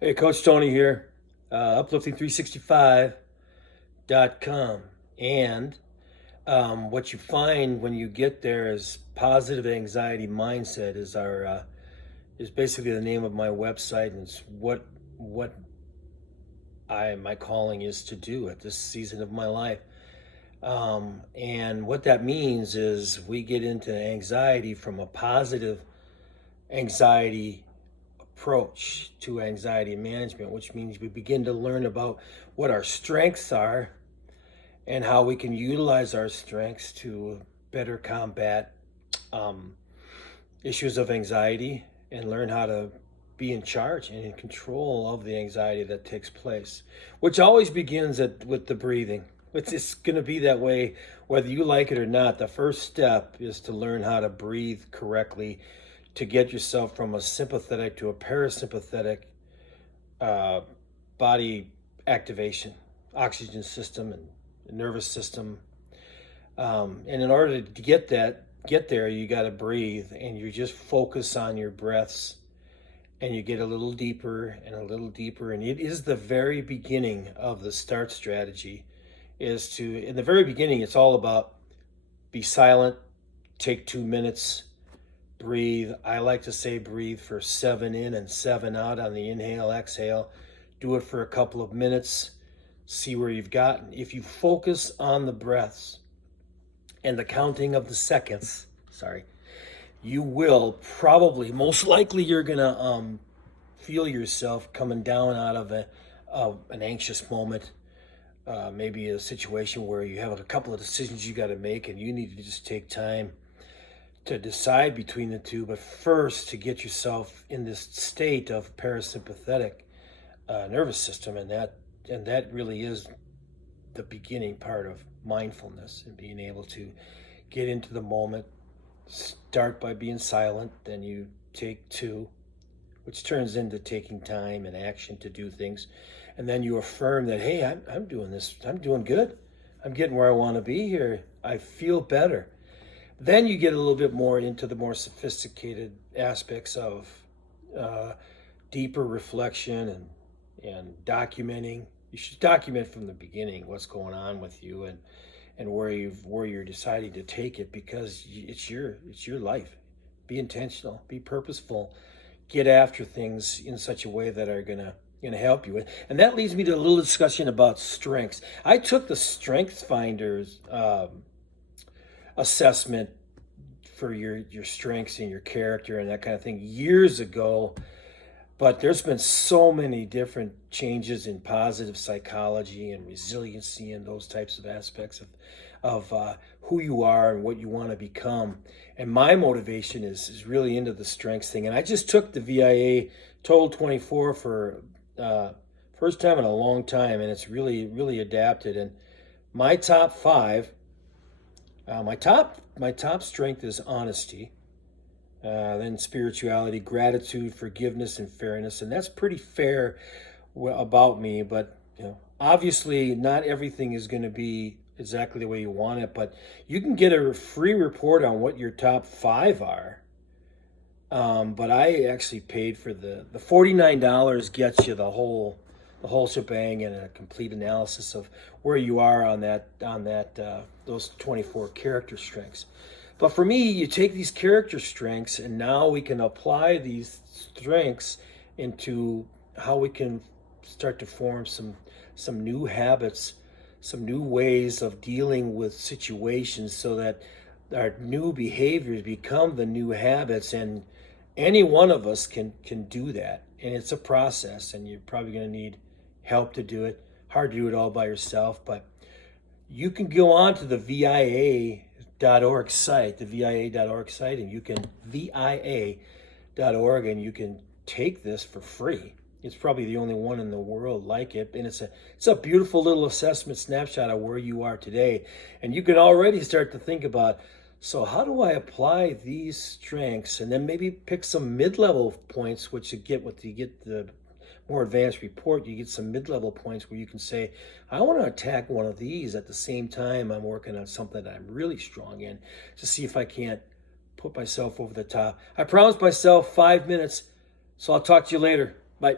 Hey, Coach Tony here, uplifting365.com. And what you find when you get there is positive anxiety mindset is basically the name of my website, and it's what my calling is to do at this season of my life. And what that means is we get into anxiety from a positive anxiety approach to anxiety management, which means we begin to learn about what our strengths are and how we can utilize our strengths to better combat um, issues of anxiety and learn how to be in charge and in control of the anxiety that takes place, which always begins with the breathing. It's going to be that way whether you like it or not. The first step is to learn how to breathe correctly to get yourself from a sympathetic to a parasympathetic uh, body activation, oxygen system and nervous system. And in order to get there, you got to breathe, and you just focus on your breaths, and you get a little deeper and a little deeper. And it is the very beginning of the start strategy. In the very beginning, it's all about be silent, take 2 minutes, breathe. I like to say breathe for 7 in and 7 out on the inhale, exhale. Do it for a couple of minutes. See where you've gotten. If you focus on the breaths and the counting of the seconds, you will probably, most likely, you're gonna feel yourself coming down out of an anxious moment. Maybe a situation where you have a couple of decisions you got to make, and you need to just take time to decide between the two. But first, to get yourself in this state of parasympathetic nervous system, and that really is the beginning part of mindfulness and being able to get into the moment. Start by being silent, then you take 2, which turns into taking time and action to do things, and then you affirm that, hey, I'm doing this, I'm doing good, I'm getting where I want to be here, I feel better. Then you get a little bit more into the more sophisticated aspects of deeper reflection and documenting. You should document from the beginning what's going on with you, and where you're deciding to take it, because it's your life. Be intentional, be purposeful, get after things in such a way that are gonna help you. And that leads me to a little discussion about strengths. I took the Strengths Finders assessment for your strengths and your character and that kind of thing years ago. But there's been so many different changes in positive psychology and resiliency and those types of aspects of who you are and what you want to become. And my motivation is really into the strengths thing. And I just took the VIA Total 24 for first time in a long time, and it's really, really adapted. And my top 5, my top strength is honesty. Then spirituality, gratitude, forgiveness, and fairness, and that's pretty fair about me. But obviously, not everything is going to be exactly the way you want it. But you can get a free report on what your top 5 are. But I actually paid for the $49 gets you the whole shebang and a complete analysis of where you are on those 24 character strengths. But for me, you take these character strengths, and now we can apply these strengths into how we can start to form some new habits, some new ways of dealing with situations, so that our new behaviors become the new habits. And any one of us can do that. And it's a process, and you're probably going to need help to do it. Hard to do it all by yourself, but you can go on to the VIA.org site, and you can VIA.org, and you can take this for free. It's probably the only one in the world like it, and it's a beautiful little assessment snapshot of where you are today. And you can already start to think about, so how do I apply these strengths, and then maybe pick some mid-level points, which you get the more advanced report. You get some mid-level points where you can say, I want to attack one of these at the same time I'm working on something that I'm really strong in, to see if I can't put myself over the top. I promised myself 5 minutes, so I'll talk to you later. Bye.